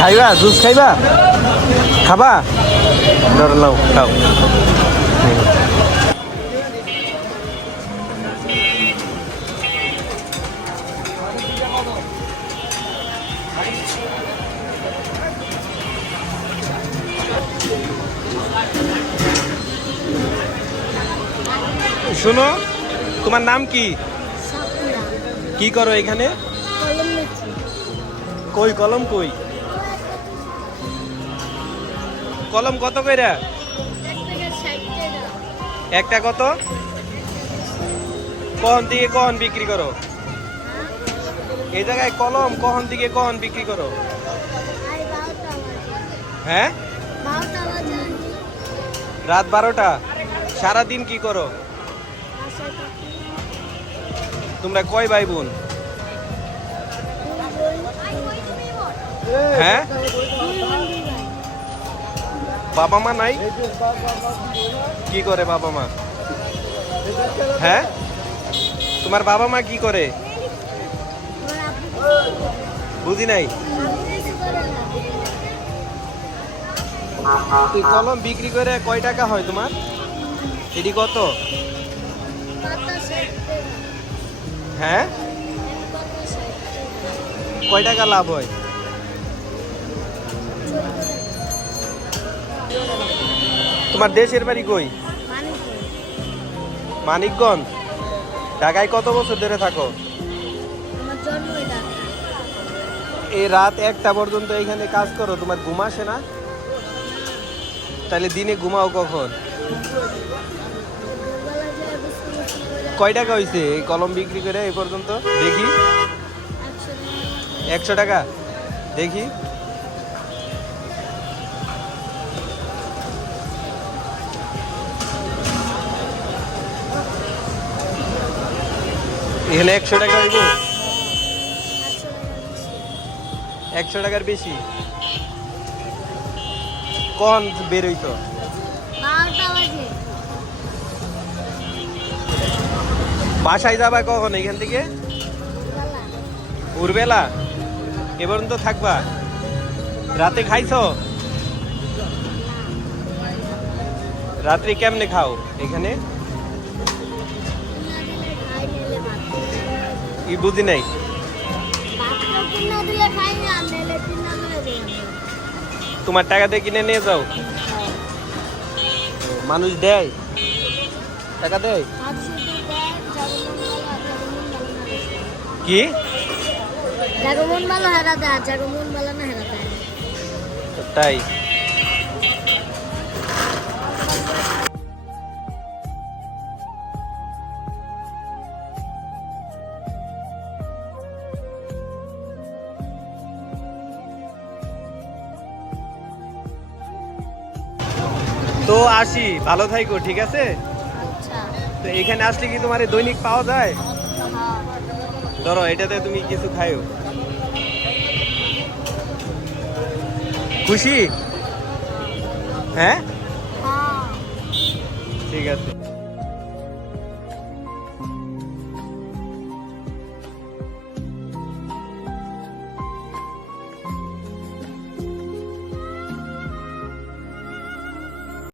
খাইবা জুস খাইবা খাবা ধর লাও খাও শোনো তোমার নাম কি কি করো এখানে কই কলম কই কলম কত কইরা একটা কত কখন থেকে কখন বিক্রি করো এই জায়গায় কলম কখন থেকে কখন বিক্রি করো হ্যাঁ রাত 12টা সারাদিন কি করো তোমরা কয় ভাই বোন হ্যাঁ বাবা মা নাই কি করে বাবা মা হ্যাঁ তোমার বাবা মা কি করে বুঝি নাই তুই কলম বিক্রি করে কয় টাকা হয় তোমার এটি কত হ্যাঁ কয় টাকা লাভ হয় তোমার দেশের বাড়ি কই মানিকগঞ্জ ঢাকায় কত বছর ধরে থাকো এই রাত 1টা পর্যন্ত এখানে কাজ করো তোমার ঘুম আসে না তাহলে দিনে ঘুমাও কখন কয় টাকা হয়েছে এই কলম বিক্রি করে এই পর্যন্ত দেখি 100 টাকা দেখি এখানে 100 টাকা হইব 100 টাকার বেশি কোন বের হইতো বাসায় যাবা কখন এখান থেকে ভোরবেলা এ পর্যন্ত থাকবা রাতে খাইছো রাত্রি কেমনে খাও এখানে কি বুঝি নাই তোমার টাকা দিয়ে কিনে নিয়ে যাও মানুষ দেয় টাকা দেয় কি তাই তো আসি ভালো থাইকো ঠিক আছে তো এখানে আসলে কি তোমার দৈনিক পাওয়া যায় ধরো এটাতে তুমি কিছু খাইও খুশি হ্যাঁ ঠিক আছে